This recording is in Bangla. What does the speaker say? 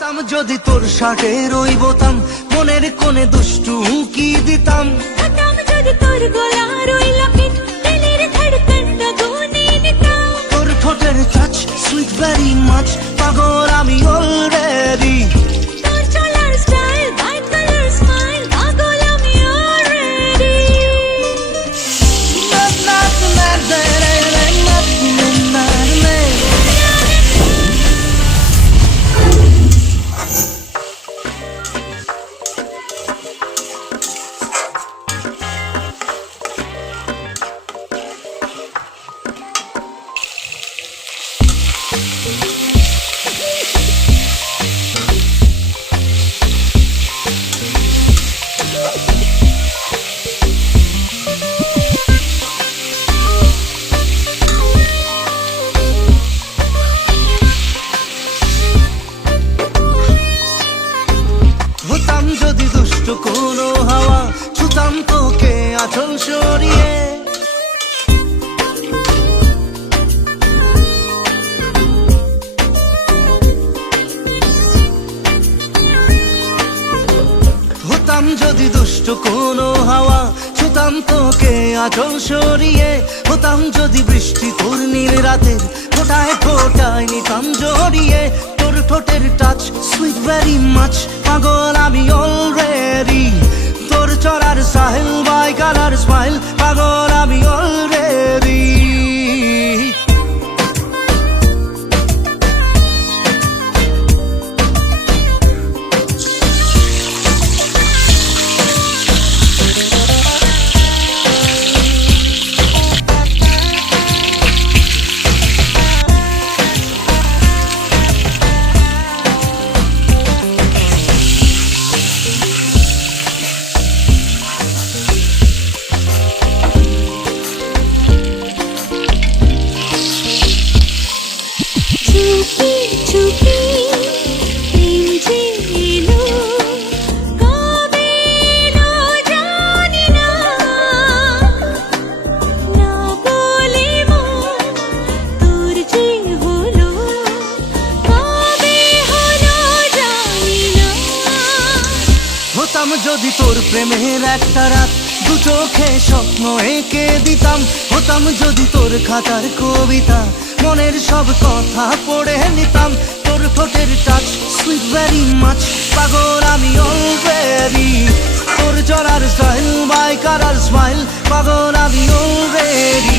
হতাম যদি তোর শার্টের ওই বোতাম, মনের কোণে দুষ্টু কি দিতাম। হতাম যদি তোর গলার ওই লকেট, দিলের ধড়কনটা গুনে নিতাম। তোর ঠোঁটের টাচ সুইট ভেরি মাচ, পাগল আমি অলরেডি। তোর চলার স্টাইল, ব্রাইট কালার স্মাইল, পাগল আমি অলরেডি। হতাম যদি দুষ্ট কোনো হাওয়া, ছুতাম তোকে আঁচল সরিয়ে। হতাম যদি দুষ্ট কোনো হাওয়া, ছুতাম তোকে আঁচল সরিয়ে। হতাম যদি বৃষ্টি তোর নীল রাতের, ফোটায় ফোটায় নিতাম জড়িয়ে। তোর ঠোঁটের টাচ সুইট ভেরি মাচ, পাগল আমি অলরেডি। তোর চলার সাহেল বাই কালার স্মাইল, পাগল আমি অলরেডি। চুপি চুপি প্রেম যে এলো, কবে এলো জানি না। না বলে মন তোর যে হলো, কবে হলো জানি না। হতাম যদি তোর প্রেমের একটা রাত, দু চোখে স্বপ্ন এঁকে দিতাম। হতাম যদি তোর খাতার কবিতা, মনের সব কথা পড়ে নিতাম। তোর ঠোঁটের টাচ সুইট ভেরি মাচ, পাগল আমি অলরেডি। তোর চলার স্টাইল বাই কালার স্মাইল, পাগল আমি অলরেডি।